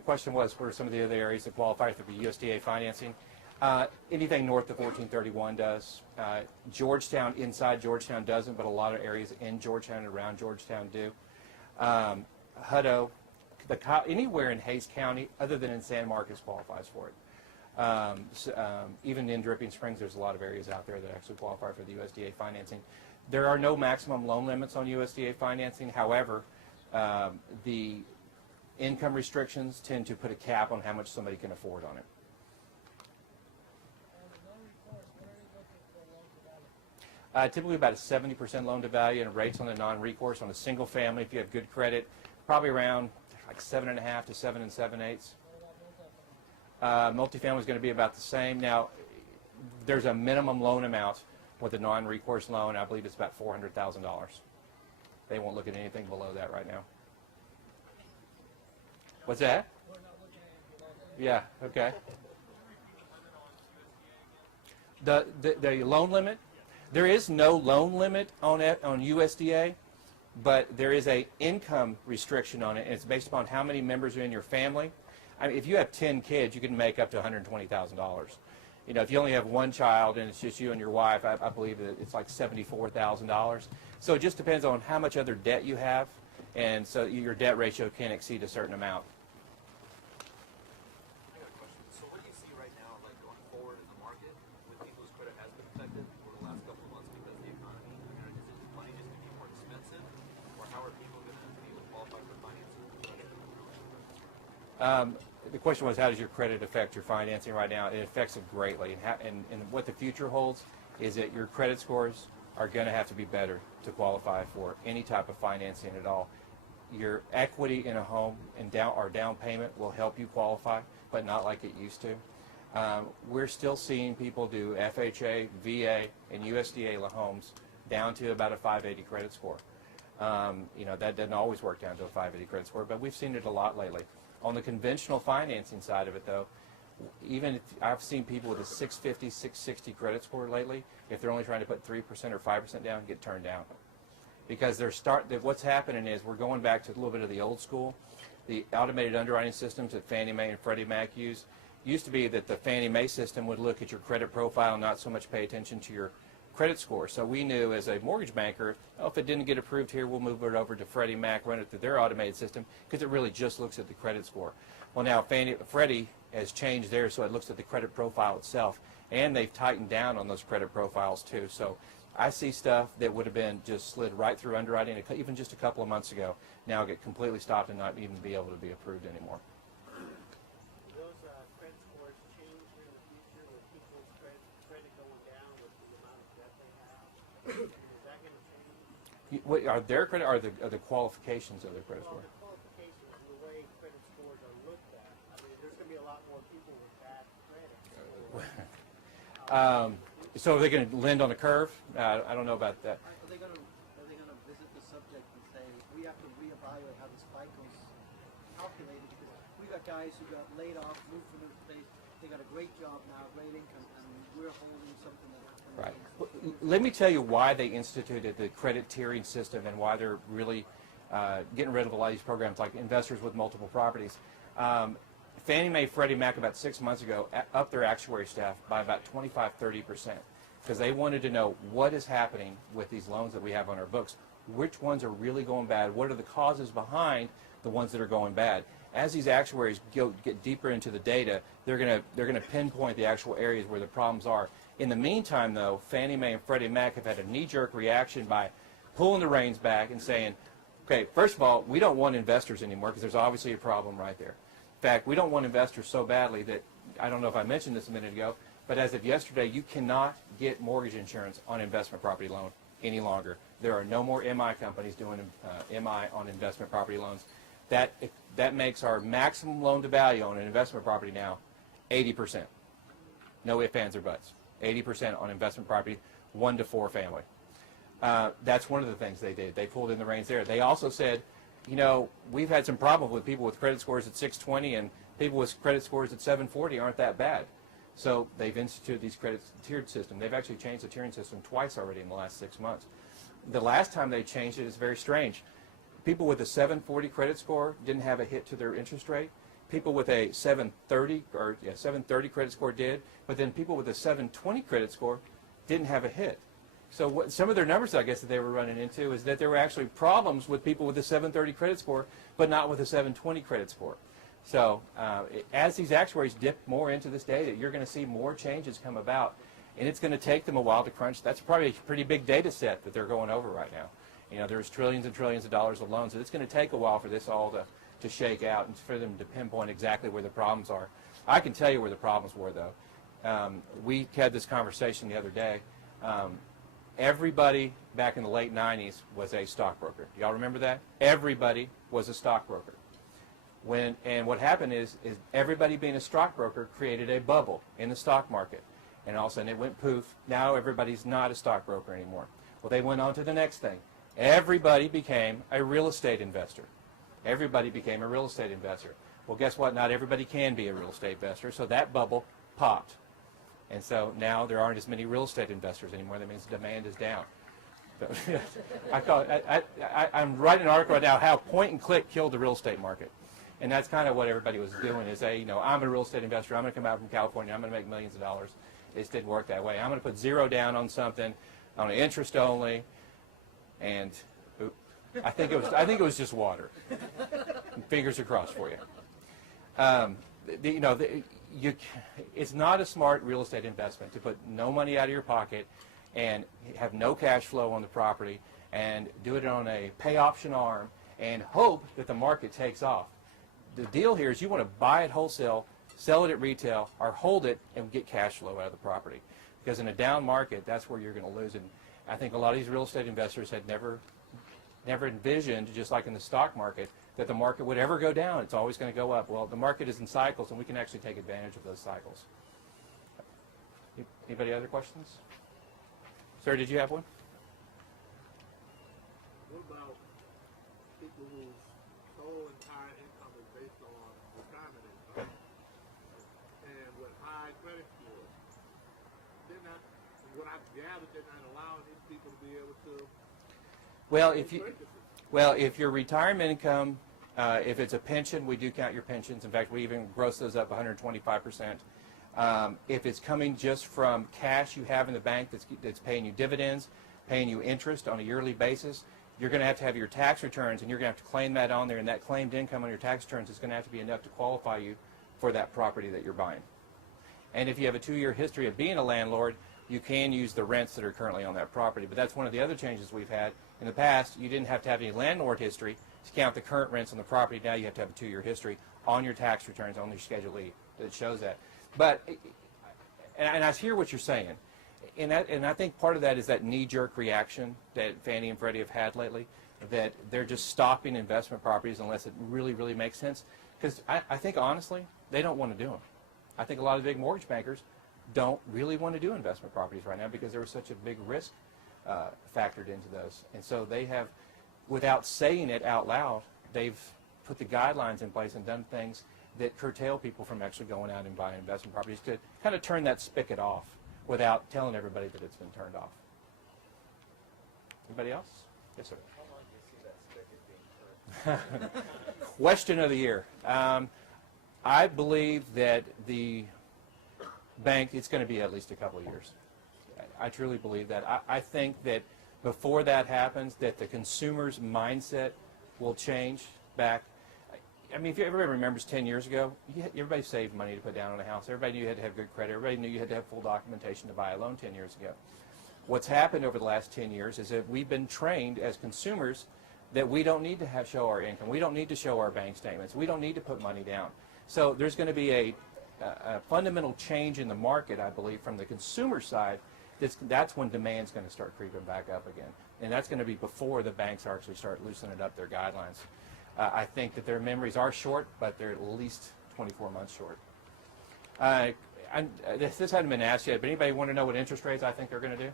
the question was, what are some of the other areas that qualify for the USDA financing? Anything north of 1431 does. Georgetown, inside Georgetown doesn't, but a lot of areas in Georgetown and around Georgetown do. Hutto, anywhere in Hays County other than in San Marcos qualifies for it. Even in Dripping Springs, there's a lot of areas out there that actually qualify for the USDA financing. There are no maximum loan limits on USDA financing. However, the income restrictions tend to put a cap on how much somebody can afford on it. Typically about a 70% loan to value, and rates on the non-recourse on a single family, if you have good credit, probably around like 7.5 to 7 7/8. Multifamily is going to be about the same. Now, there's a minimum loan amount with a non-recourse loan. I believe it's about $400,000. They won't look at anything below that right now. What's that? Yeah. Okay. The loan limit. There is no loan limit on USDA, but there is a income restriction on it, and it's based upon how many members are in your family. I mean, if you have 10 kids, you can make up to $120,000. You know, if you only have one child and it's just you and your wife, I believe that it's like $74,000. So it just depends on how much other debt you have, and so your debt ratio can't exceed a certain amount. The question was, how does your credit affect your financing right now? It affects it greatly. And what the future holds is that your credit scores are going to have to be better to qualify for any type of financing at all. Your equity in a home and down payment will help you qualify, but not like it used to. We're still seeing people do FHA, VA, and USDA homes down to about a 580 credit score. You know, that doesn't always work down to a 580 credit score, but we've seen it a lot lately. On the conventional financing side of it, though, even if I've seen people with a 650, 660 credit score lately, if they're only trying to put 3% or 5% down, get turned down. Because what's happening is we're going back to a little bit of the old school. The automated underwriting systems that Fannie Mae and Freddie Mac used to be that the Fannie Mae system would look at your credit profile and not so much pay attention to your credit score. So we knew as a mortgage banker, oh, if it didn't get approved here, we'll move it over to Freddie Mac, run it through their automated system, because it really just looks at the credit score. Well, now Freddie has changed theirs, so it looks at the credit profile itself, and they've tightened down on those credit profiles too. So I see stuff that would have been just slid right through underwriting even just a couple of months ago, now get completely stopped and not even be able to be approved anymore. What are their credit? Are the qualifications of their credit score? The qualifications, the way credit scores are looked at. I mean, there's going to be a lot more people with bad credit. So are they going to lend on a curve? I don't know about that. Are they going to visit the subject and say we have to reevaluate how this FICO's calculated? Because we got guys who got laid off, moved from their place. They got a great job now, great income, and we're holding something that happened. Right. Well, let me tell you why they instituted the credit tiering system and why they're really getting rid of a lot of these programs like investors with multiple properties. Fannie Mae, Freddie Mac about 6 months ago upped their actuary staff by about 25–30% because they wanted to know what is happening with these loans that we have on our books. Which ones are really going bad? What are the causes behind the ones that are going bad? As these actuaries get deeper into the data, they're going to pinpoint the actual areas where the problems are. In the meantime, though, Fannie Mae and Freddie Mac have had a knee-jerk reaction by pulling the reins back and saying, okay, first of all, we don't want investors anymore because there's obviously a problem right there. In fact, we don't want investors so badly that, I don't know if I mentioned this a minute ago, but as of yesterday, you cannot get mortgage insurance on investment property loan any longer. There are no more MI companies doing MI on investment property loans. That makes our maximum loan to value on an investment property now 80%. No ifs, ands, or buts. 80% on investment property, 1 to 4 family. That's one of the things they did. They pulled in the reins there. They also said, you know, we've had some problems with people with credit scores at 620 and people with credit scores at 740 aren't that bad. So they've instituted these credit tiered system. They've actually changed the tiering system twice already in the last 6 months. The last time they changed it is very strange. People with a 740 credit score didn't have a hit to their interest rate. people with a 730 or 730 credit score did, but then people with a 720 credit score didn't have a hit. So what, some of their numbers, I guess, that they were running into is that there were actually problems with people with a 730 credit score, but not with a 720 credit score. So as these actuaries dip more into this data, you're going to see more changes come about, and it's going to take them a while to crunch. That's probably a pretty big data set that they're going over right now. You know, there's trillions and trillions of dollars of loans, and it's going to take a while for this all to shake out and for them to pinpoint exactly where the problems are. I can tell you where the problems were, though. We had this conversation the other day. Everybody back in the late 90s was a stockbroker. Y'all remember that? Everybody was a stockbroker. And what happened is everybody being a stockbroker created a bubble in the stock market. And all of a sudden it went poof. Now everybody's not a stockbroker anymore. Well, they went on to the next thing. Everybody became a real estate investor. Everybody became a real estate investor. Well, guess what? Not everybody can be a real estate investor, so that bubble popped. And so now there aren't as many real estate investors anymore. That means demand is down. I'm writing an article right now, how point and click killed the real estate market. And that's kind of what everybody was doing is, you know, I'm a real estate investor. I'm going to come out from California. I'm going to make millions of dollars. It just didn't work that way. I'm going to put zero down on something, on interest only, and I think it was just water. Fingers are crossed for you. It's not a smart real estate investment to put no money out of your pocket and have no cash flow on the property and do it on a pay option arm and hope that the market takes off. The deal here is you want to buy it wholesale, sell it at retail, or hold it and get cash flow out of the property. Because in a down market, that's where you're going to lose. And I think a lot of these real estate investors had never envisioned, just like in the stock market, that the market would ever go down. It's always going to go up. Well, the market is in cycles, and we can actually take advantage of those cycles. Anybody other questions? Sir, did you have one? What about people whose sole entire income is based on retirement income and with high credit scores? They're not, what I've gathered, they're not allowing these people to be able to. Well, if your retirement income, if it's a pension, we do count your pensions. In fact, we even gross those up 125%. If it's coming just from cash you have in the bank that's paying you dividends, paying you interest on a yearly basis, you're going to have your tax returns, and you're going to have to claim that on there, and that claimed income on your tax returns is going to have to be enough to qualify you for that property that you're buying. And if you have a 2-year history of being a landlord, you can use the rents that are currently on that property. But that's one of the other changes we've had. In the past, you didn't have to have any landlord history to count the current rents on the property. Now you have to have a 2-year history on your tax returns, on your Schedule E, that shows that. But, and I hear what you're saying, and I think part of that is that knee-jerk reaction that Fannie and Freddie have had lately, that they're just stopping investment properties unless it really, really makes sense. Because I think, honestly, they don't want to do them. I think a lot of big mortgage bankers don't really want to do investment properties right now because there was such a big risk factored into those. And so they have, without saying it out loud, they've put the guidelines in place and done things that curtail people from actually going out and buying investment properties to kind of turn that spigot off without telling everybody that it's been turned off. Anybody else? Yes, sir. How long do you see that spigot being turned? Question of the year. I believe that the bank, it's going to be at least a couple of years. I truly believe that. I think that before that happens, that the consumer's mindset will change back. I mean, if everybody remembers 10 years ago, everybody saved money to put down on a house. Everybody knew you had to have good credit. Everybody knew you had to have full documentation to buy a loan 10 years ago. What's happened over the last 10 years is that we've been trained as consumers that we don't need to show our income. We don't need to show our bank statements. We don't need to put money down. So there's going to be a fundamental change in the market, I believe, from the consumer side. That's when demand's going to start creeping back up again. And that's going to be before the banks actually start loosening up their guidelines. I think that their memories are short, but they're at least 24 months short. This hasn't been asked yet, but anybody want to know what interest rates I think they're going to do?